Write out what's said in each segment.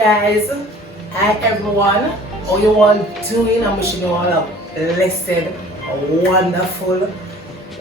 guys, hi everyone, how you all doing? I'm wishing you all a blessed, wonderful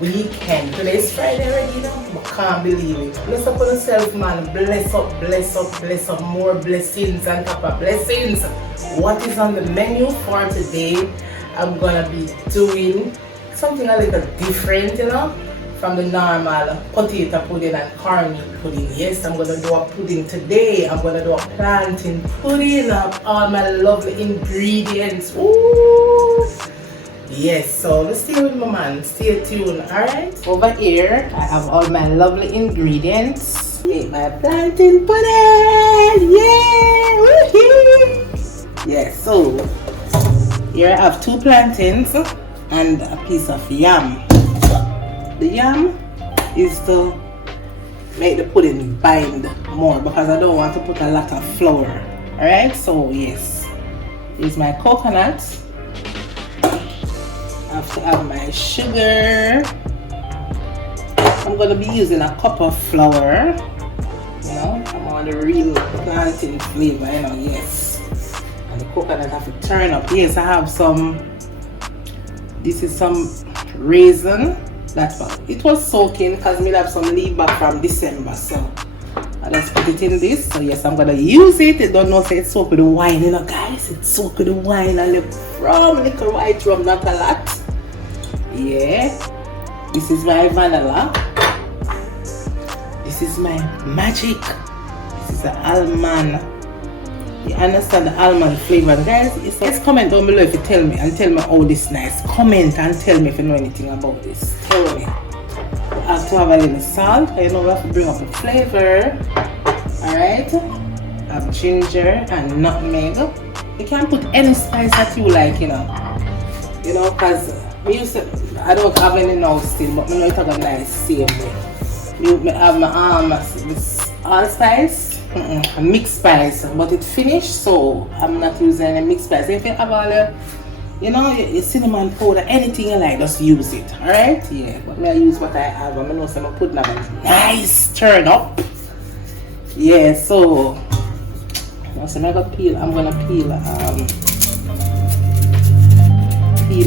weekend. Today's Friday already, you know? I can't believe it. Bless up on yourself, man. Bless up, bless up, bless up. More blessings on top of blessings. What is on the menu for today? I'm gonna be doing something a little different, you know, from the normal potato pudding and cornmeal pudding. Yes, I'm gonna do a pudding today. I'm gonna do a plantain pudding of all my lovely ingredients. Ooh. Yes, so let's stay with my man. Stay tuned, alright? Over here, I have all my lovely ingredients. Make my plantain pudding! Yeah! Woohoo! Yes, so here I have 2 plantains and a piece of yam. The yam is to make the pudding bind more because I don't want to put a lot of flour. Alright, so yes, here's my coconut. I have to have my sugar. I'm going to be using a cup of flour. You know, I'm on the real plantain flavor, you know, yes. And the coconut have to turn up. Yes, I have some, this is some raisin. That's what it was soaking because we have some leaf back from December, so I just put it in this. So yes, I'm gonna use it. I don't know if it's soaked with wine, you know, guys. It's soaked with wine and little white rum, not a lot. Yeah, this is my vanilla. This is my magic. This is the almond. You understand the almond flavor, guys? Just comment down below if you tell me oh, this nice. Comment and tell me if you know anything about this. Tell me. You have to have a little salt. You know we have to bring up the flavor. Alright. Have ginger and nutmeg. You can put any spice that you like, you know. You know, cause I don't have any now still, but I know it have a nice savour. I have my allspice. A mixed spice, but it finished, so I'm not using any mixed spice. If you have all the, you know, your cinnamon powder, anything you like, just use it. Alright? Yeah, but I use what I have. I know some putting up a nice turn up. Yeah, so I'm gonna peel,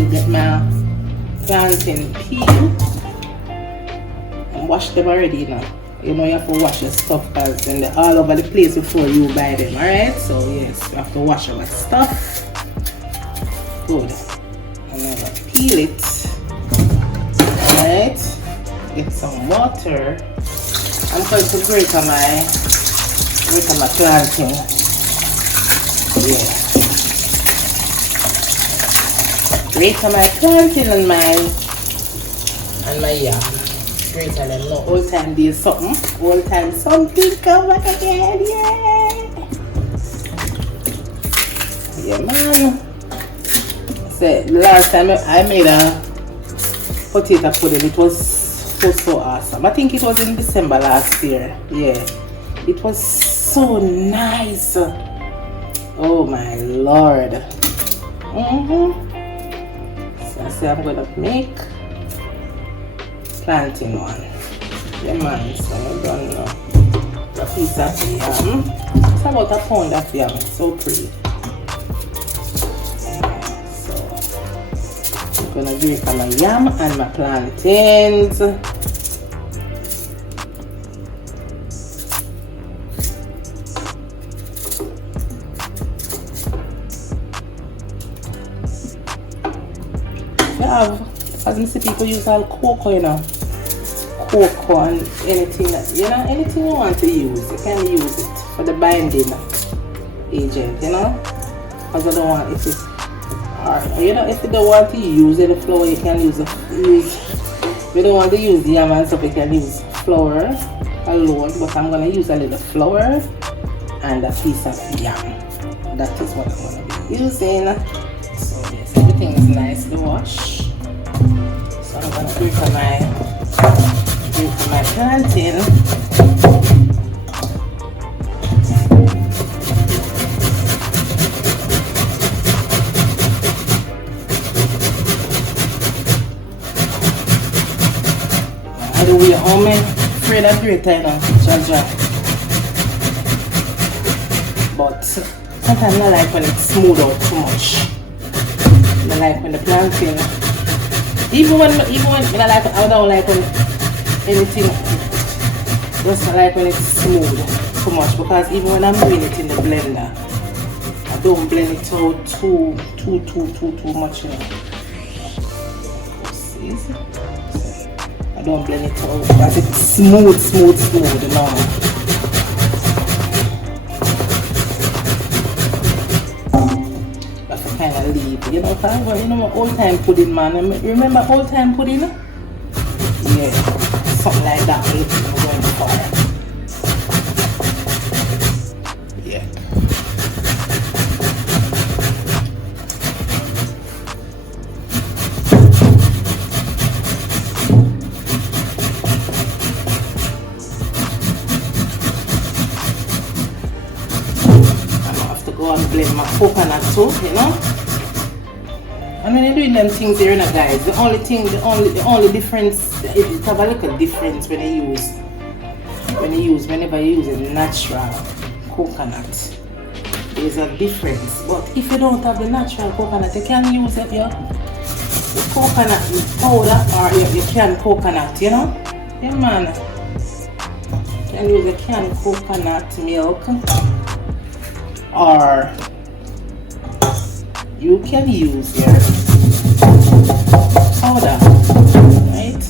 get my plantain peel and wash them already, you know. You know you have to wash your stuff because then they're all over the place before you buy them, alright? So yes, you have to wash our stuff. Good. And I'm gonna peel it. Alright. Get some water. I'm going to grate on my plantain. Yeah. Grate on my plantain and my yam. Great, and then no all time there's something, all time something come back again, yeah man. So last time I made a potato pudding, it was so awesome. I think it was in December last year. Yeah, it was so nice. Oh my lord. So I say I'm gonna make plantain one. Yeah man, so I'm done now. A piece of yam. It's about a pound of yam. It's so pretty. Yeah, so I'm gonna do it for my yam and my plantains. As I see people use all cocoa, you know. Cocoa and anything that, you know, anything you want to use, you can use it for the binding agent, you know. Because I don't want it to, or, you know, if you don't want to use any flour, you can use if you don't want to use the yam and stuff, you can use flour alone. But I'm going to use a little flour and a piece of yam. That is what I'm going to be using. So yes, everything is nicely washed. So I'm going to do it for my plantain. By the way, how many afraid of greater, you know, Jaja. but sometimes I like when it's smooth out too much. I like when the plantain, even when I don't like when anything, just I like when it's smooth too much, because even when I'm doing it in the blender, I don't blend it out too much, you know. See? I don't blend it out because it's smooth, you know. That's the kind of leave, you know, because you know old time pudding, man. Remember old time pudding? Yeah, something like that. I'm going for. Yeah. Go and blend my coconut too, you know. And when you're doing them things here, you know, guys, the only difference, it have a little difference whenever you use a natural coconut. There's a difference. But if you don't have the natural coconut, you can use your coconut powder or your canned coconut, you know. Yeah, man. You can use a canned coconut milk. Or you can use your powder, right?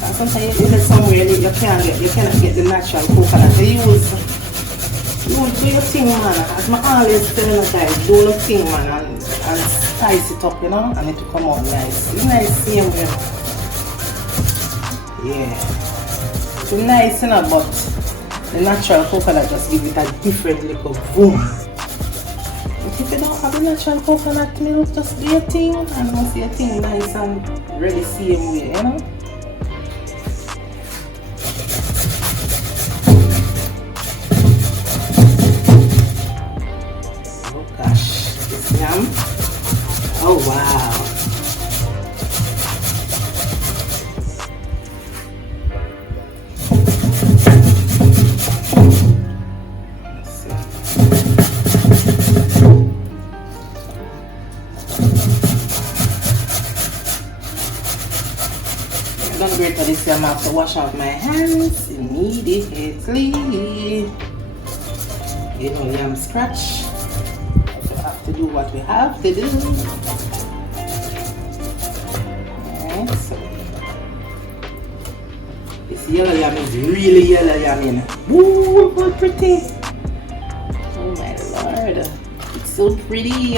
And sometimes you get somewhere you cannot get the natural coconut. You do your thing, man. As I always tell you guys, do your thing, man, and spice it up, you know, and it will come out nice. It's nice, same way. Yeah, it's nice, you know, but the natural coconut just gives it a different little boom. But if you don't have the natural coconut milk, just do your thing and once your thing nice and ready same way, you know. Oh gosh, this yum. Oh wow. Don't great for this, I'm have to wash out my hands immediately. You know, yam scratch. We have to do what we have to do. Alright, so this yellow yam is really yellow yam, you know. Ooh, how pretty! Oh my lord, it's so pretty.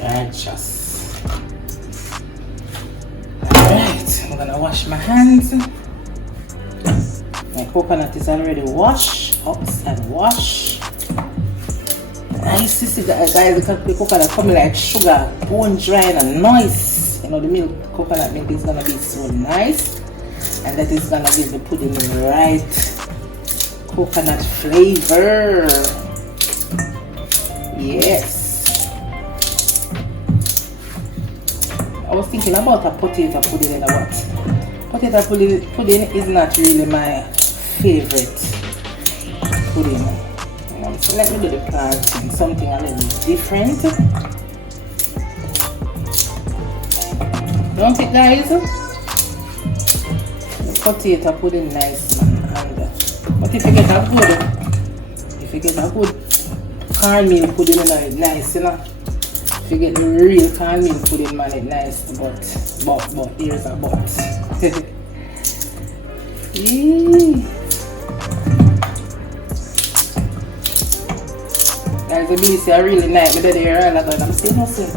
Righteous. Alright, I'm gonna wash my hands. My coconut is already washed, ups and wash. Nice to see that, guys, because the coconut coming like sugar, bone dry and nice. You know, the milk, coconut milk is gonna be so nice, and that is gonna give the pudding the right coconut flavor. Yes. I was thinking about a potato pudding, you know what? Potato pudding is not really my favorite pudding. So let me do the plantain, something a little different. Don't it, guys? The potato pudding nice, man. But if you get a good cornmeal pudding, you know, it's nice, you know. If you get the real cornmeal pudding, man, it's nice, but here's a but. Guys, the bees are really nice. I'm saying nothing.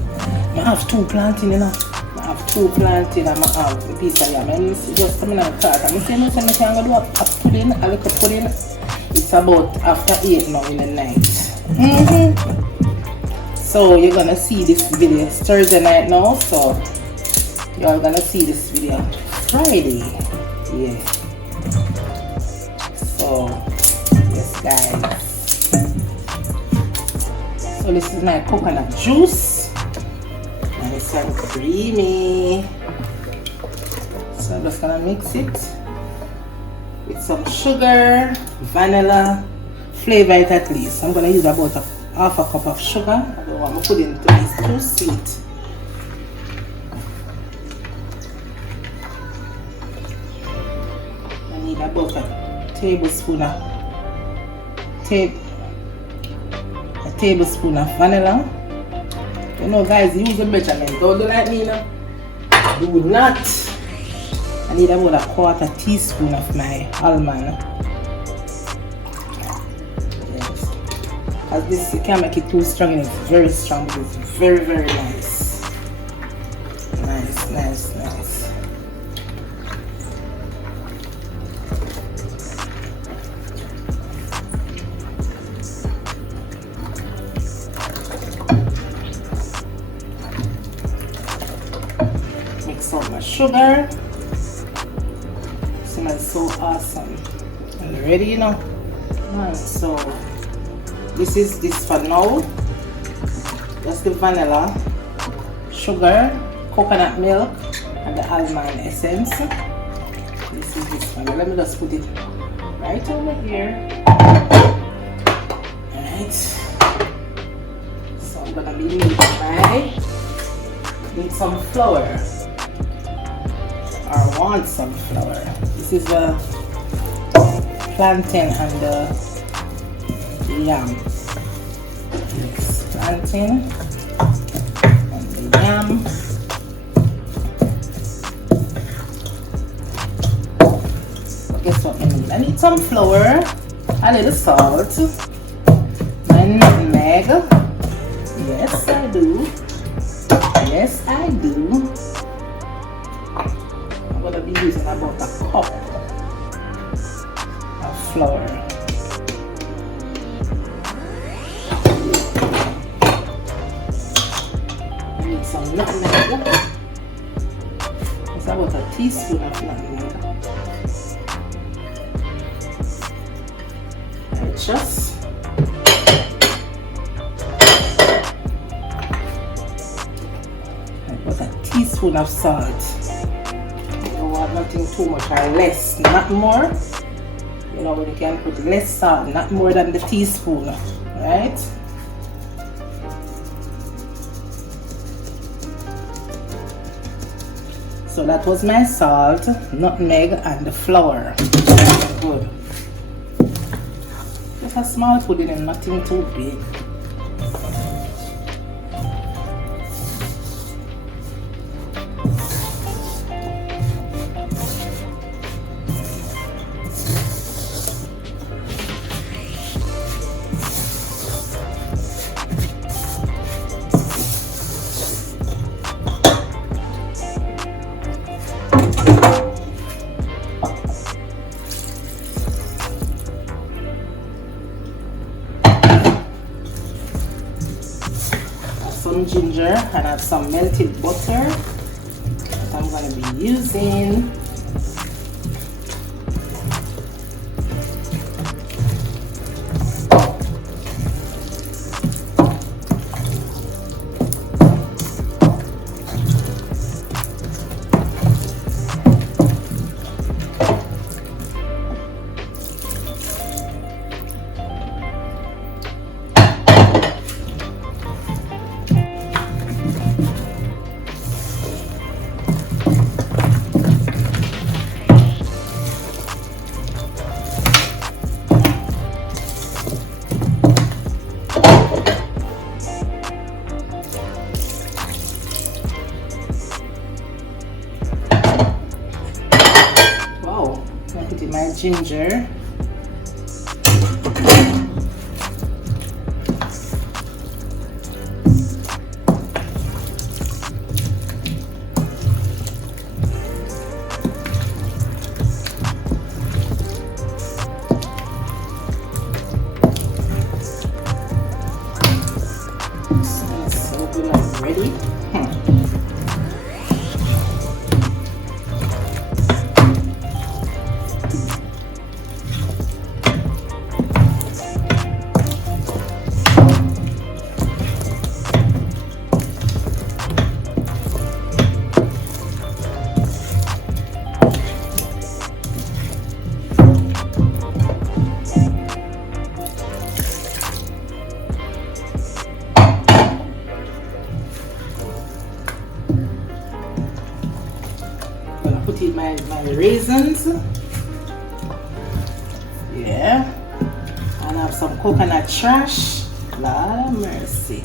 I have 2 plantain, you know. I have 2 plantain and I have a piece of yam. And it's just coming out of the cart. I'm saying nothing. I can go do a pudding, a little pudding. It's about after 8 now in the night. So you're gonna see this video. It's Thursday night now, so you're gonna see this video Friday. Yeah. So yes, guys. So this is my coconut juice, and Nice and creamy. So I'm just gonna mix it with some sugar, vanilla, flavor it at least. I'm gonna use about half a cup of sugar. I don't want to put it into this too sweet. I need about a tablespoon of vanilla. You know, guys, use the measurement. Don't do like me now. Do not. I need about a quarter teaspoon of my almond. Yes. As this, you can't make it too strong, and it's very strong, but it's very, very nice. Nice, nice, nice. Mix up my sugar. Smells so awesome. And ready, you know. Right, so this is this for now. That's the vanilla, sugar, coconut milk, and the almond essence. This is this one. Let me just put it right over here. Alright. So I'm gonna be need some flour. Or want some flour. This is the plantain and the yam. Yes, plantain and the yam. So guess what I need? I need some flour, a little salt, and nutmeg. Yes, I do. Yes, I do. I'm gonna be using about a cup of flour. I need some nutmeg. It's about a teaspoon of nutmeg. And just about a teaspoon of salt. Nothing too much or less, not more. You know, when you can put less salt, not more than the teaspoon, right? So that was my salt, nutmeg, and the flour. Good. Just a small pudding and nothing too big. Some ginger and add some melted butter that I'm going to be using. My ginger, so good already. put in my raisins. Yeah. And I have some coconut trash. Lord have mercy.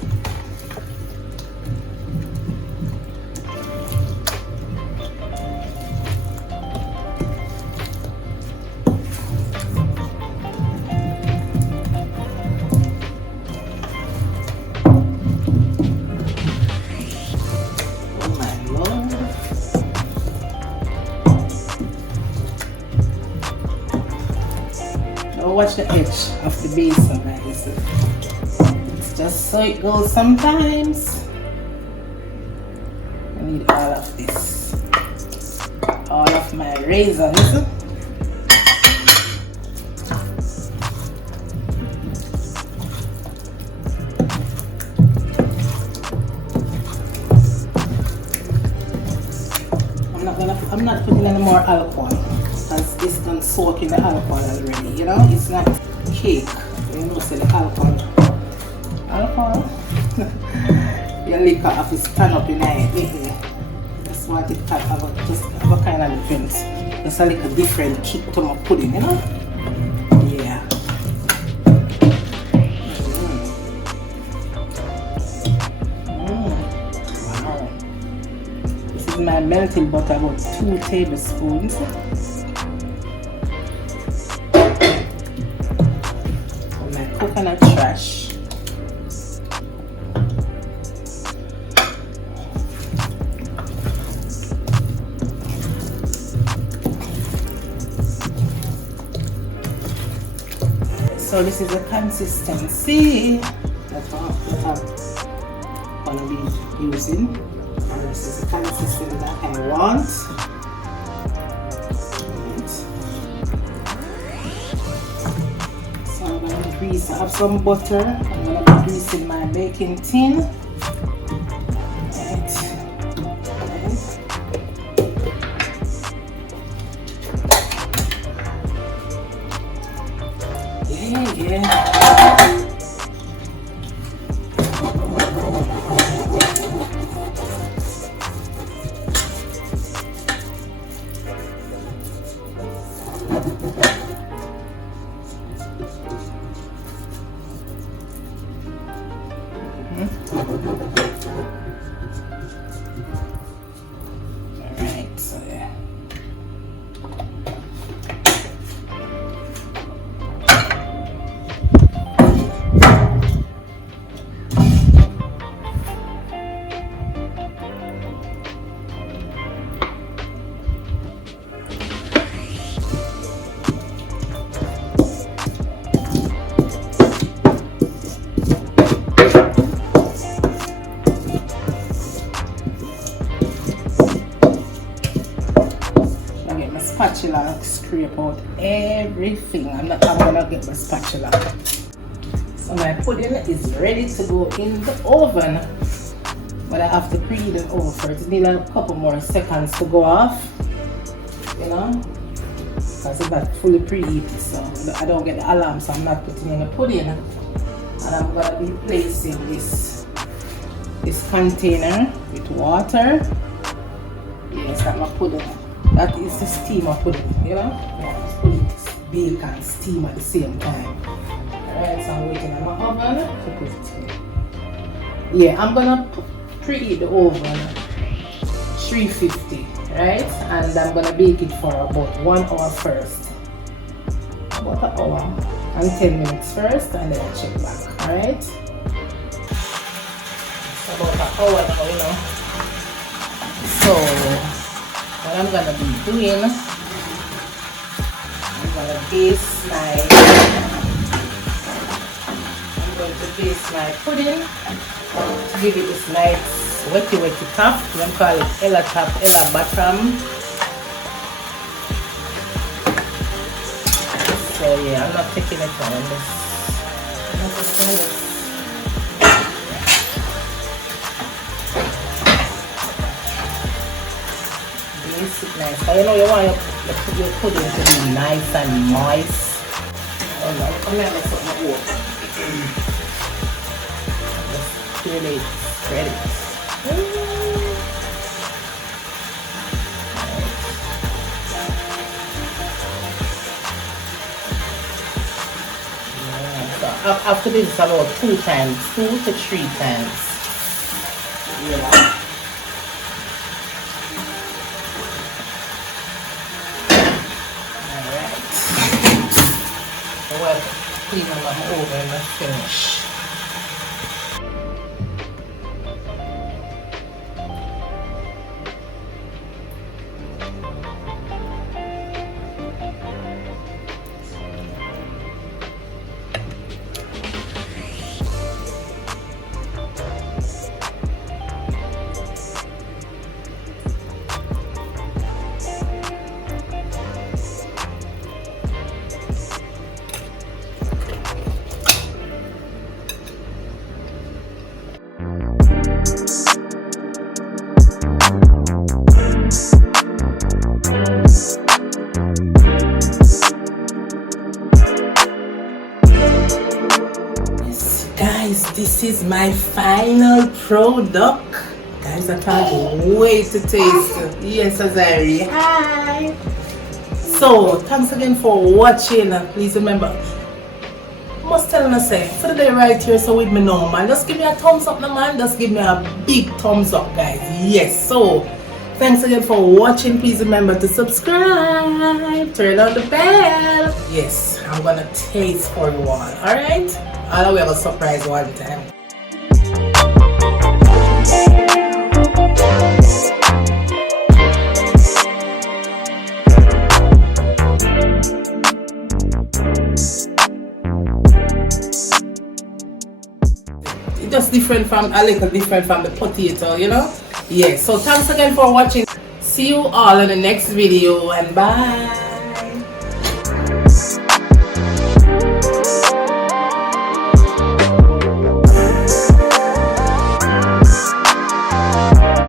Watch the edge of the basin, guys. It's just so it goes sometimes. I need all of this. All of my raisins. I'm not putting any more alcohol. Because it's done soak in the alcohol already, you know? It's not cake. You know, say the alcohol. Your liquor have to stand up in it. That's what it can have just have a kind of difference. Just a little different kick to my pudding, you know? Yeah. Wow. This is my melting butter, about 2 tablespoons. Coconut trash. So this is the consistency that I'm gonna be using. This is the consistency that I want. Grease. I have some butter. I'm going to be greasing my baking tin. Right. Yeah. Alright, so yeah. Spatula, scrape out everything. I'm gonna get my spatula. So my pudding is ready to go in the oven, but I have to preheat the oven first. It needs a couple more seconds to go off, you know, because it's not fully preheated, so I don't get the alarm, so I'm not putting in the pudding. And I'm gonna be placing this container with water. Yes, that's my pudding. That is the steamer pudding, you know? Yeah, bake and steam at the same time. Alright, so I'm waiting on my oven to put it in. Yeah, I'm gonna preheat the oven 350, right? And I'm gonna bake it for about 1 hour first. About an hour and 10 minutes first, and then I check back, alright? It's about an hour now, you know? So, what I'm gonna be doing, I'm going to baste my pudding to give it this nice wetty top. You can call it Ella top, Ella bottom. So yeah, I'm not taking it on this. Nice. So you know you want your pudding to be nice and moist. Oh no, I'm not going to put my work. Just really spread it. Right. after this it's about 2 times, 2 to 3 times. Yeah. Alright. Well, clean them over and finish. Guys, this is my final product. Guys, I can't wait to taste it. Yes, Azari. Hi. So, thanks again for watching. Please remember, I must tell you, say, for the day right here, so with me now, man. Just give me a thumbs up, no, man. Just give me a big thumbs up, guys. Yes, so, thanks again for watching. Please remember to subscribe. Turn on the bell. Yes, I'm gonna taste for you all. Alright? I'll have a surprise one time. It's just different from, a little different from the potato, you know? Yes, so thanks again for watching. See you all in the next video and bye.